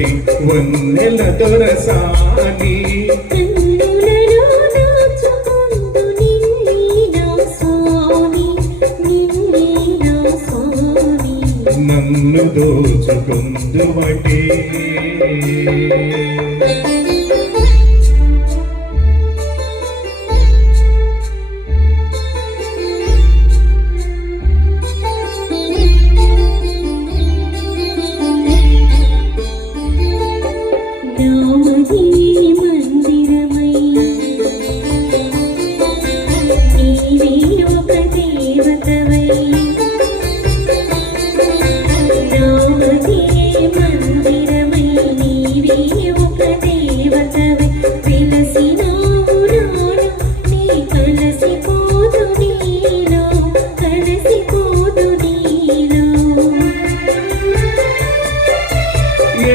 దోచుకుందువటి వన్నెల దొరసాని కన్నులలో దాచుకుందు నిన్నే నా స్వామి నిన్నే నా స్వామి నన్ను దోచుకుందువటి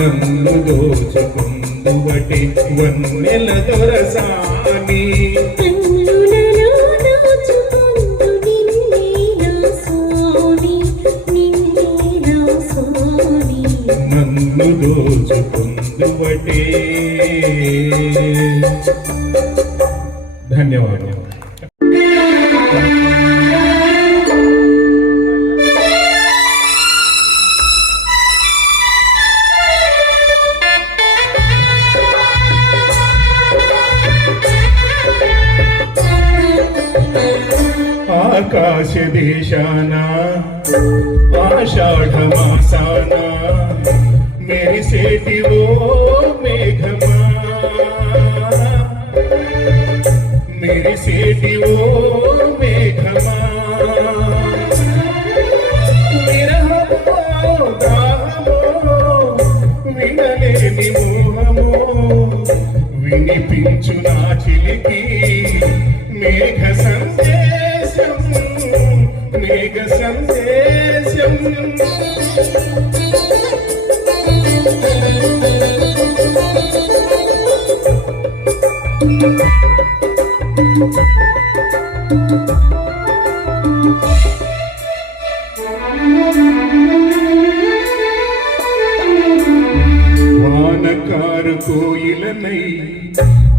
నన్ను దోచుకుందువటి వన్నెల దొరసాని. నిన్నే దోచుకుందువటే ధన్యవాదాలు. వానకారు కోయిలనై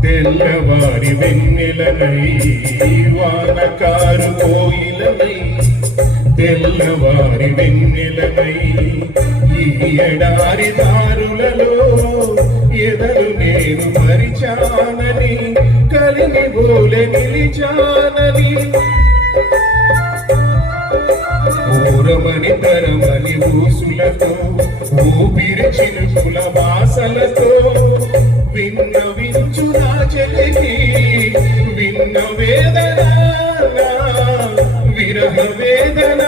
తెల్లవారి వెన్నెలనై వానకారు కోయిలనై తెల్లవారి వెన్నెలనై ఈ ఎడారి దారులలో ఎదరు నేను మరిచానని కలిమి బోలె నిలిచానని. ఊరమని తరమని ఊసులతో ఊపిరి చిలుకుల వాసలతో విన్న వించు నా చెలికి విన్న వేదన విరహ వేదన.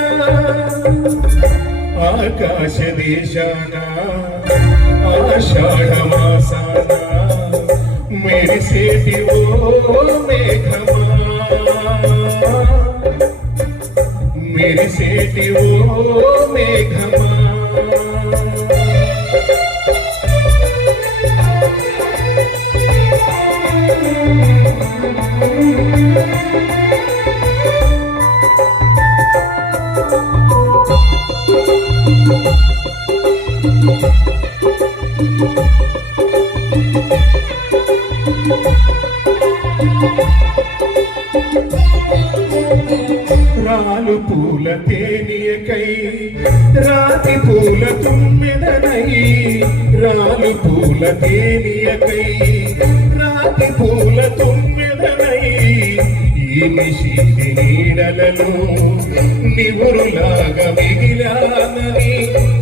ఆకాశ దేశానా ఆషాఢ మాసాన మెరిసేటి ఓ మేఘమా మెరిసేటి ఓ మేఘమా రాతి పూల తుమ్మిదనై రాలి పూల తేనియకై. రాతి పూల తుమ్మిదనై ఈ నిశితి నీడలలో నివురులాగా మిగిలానని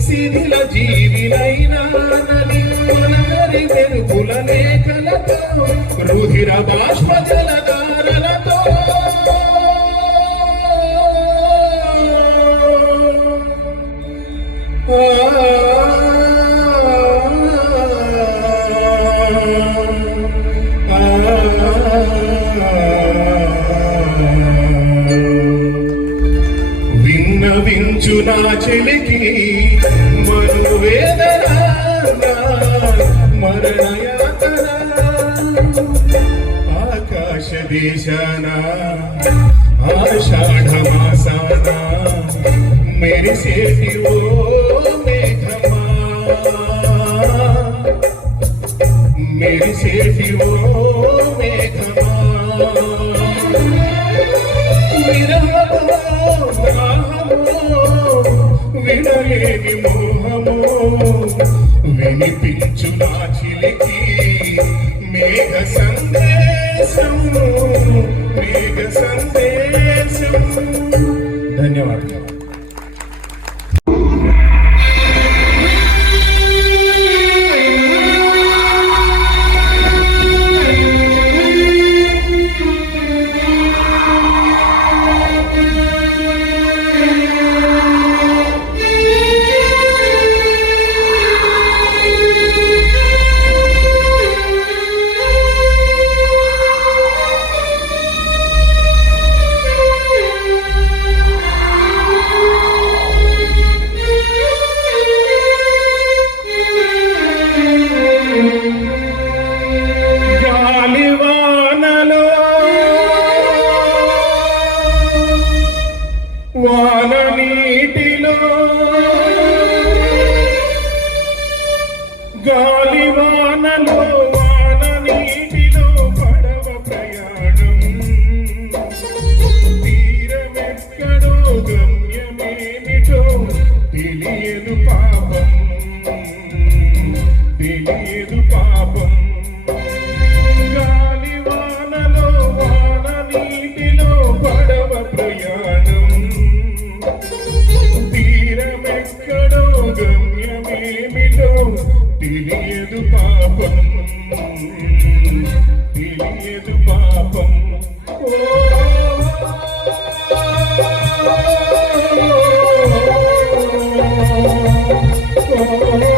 శిథిల జీవినైనానని మనరి మెరుపుల లేఖలతో రుధిర బాష్ప జలధారలతో ఆకాశ దేశాన ఆషాఢ మేఘమా మెరిసేటి మేఘమా విరహమో వినిపించు నా చిలికి మేఘ సందేశం మేఘ సందేశం ధన్యవాదాలు తెలియదు పాపం తెలియదు పాపం ఓ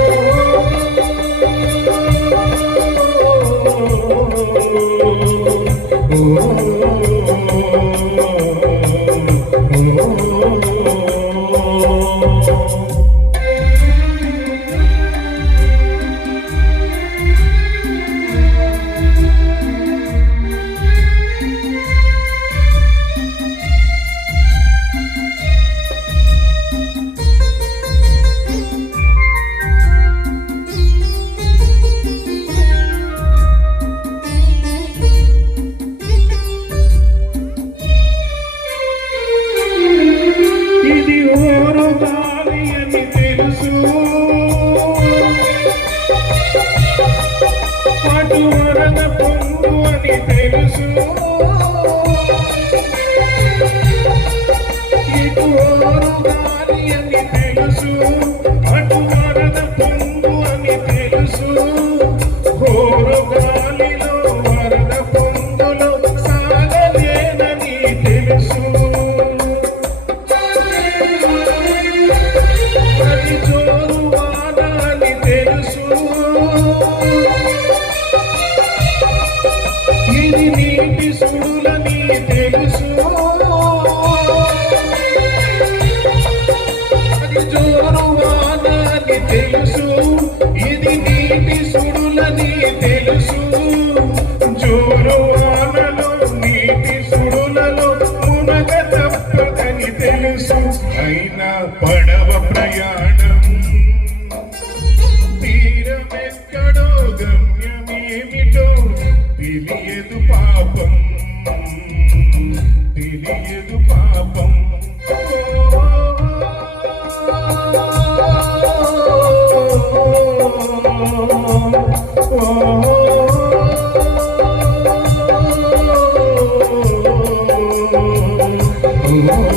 ఇది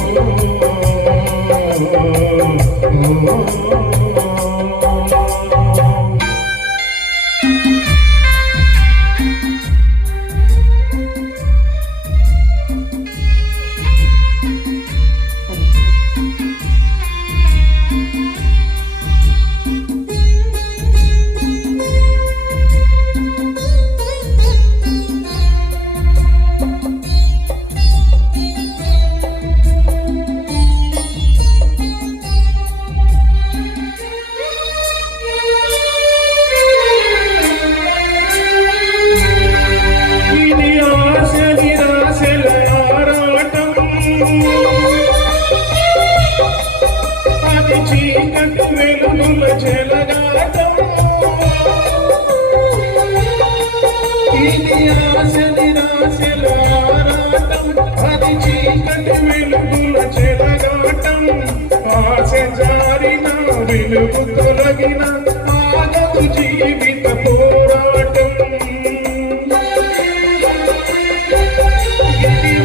వెలుగు తొలగిన ఆగదు జీవిత పోరాటం.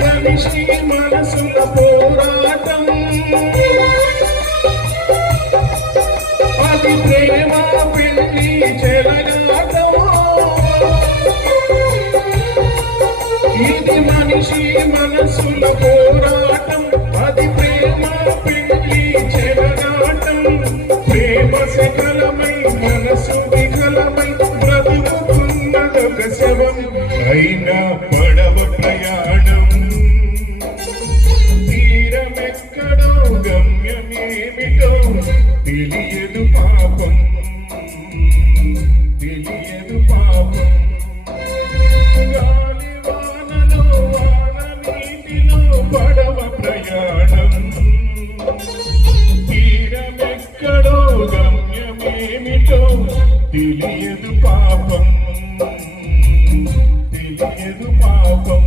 మనిషి మనసుల పోరాటం. అది ప్రేమ పెళ్ళి చెల ఏమిటో తెలియదు పాపం. తెలియదు పాపం. గాలి వానలో వాన నీటిలో పడవ ప్రయాణం. తీరమెక్కడో గమ్యమేమిటో తెలియదు పాపం. తెలియదు పాపం.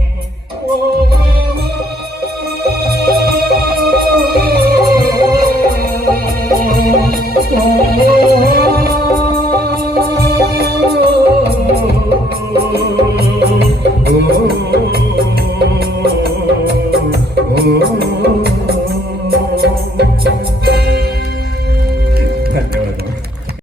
Oh,